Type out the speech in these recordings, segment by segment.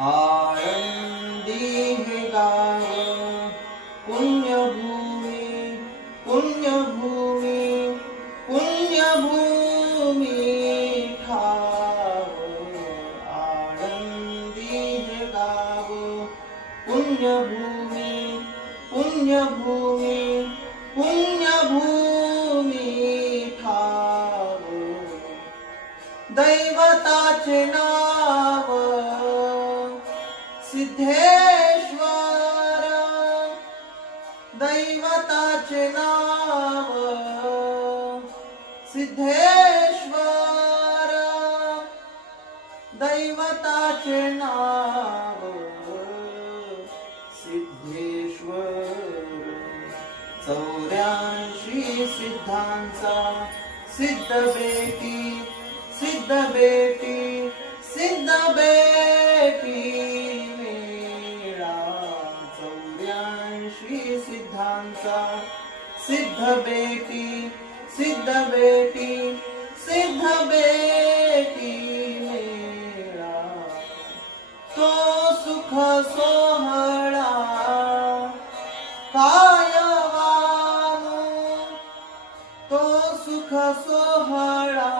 आळंदी हे गाव पुण्यभूमी पुण्यभूमी पुण्यभूमी ठाव आळंदी हे गाव पुण्यभूमी पुण्यभूमी पुण्यभूमी ठाव दैवताचे नाव सिद्धेश्वर दैवताचे नाव सिद्धेश्वर दैवताचे नाव सिद्धेश्वर 84 सिद्धांचा सिद्ध बेटी सिद्ध बेटी सिद्ध बेटी मेळा 84 सिद्धांचा सिद्ध बेटी सिद्ध बेटी सिद्ध बेटी मेळा तो सुख सोहळा कायवानो तो सुख सोहळा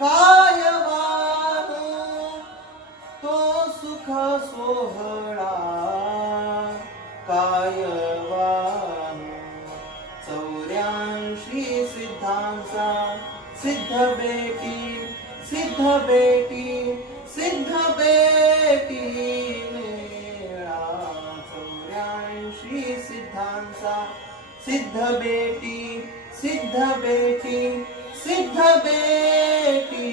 कायवानो तो सुख सोहळा कायवानो 84 सिद्धांचा सिद्ध बेटी सिद्ध बेटी सिद्ध बेटी मेळा 84 सिद्धांचा सिद्ध बेटी सिद्ध बेटी सिद्ध बेटी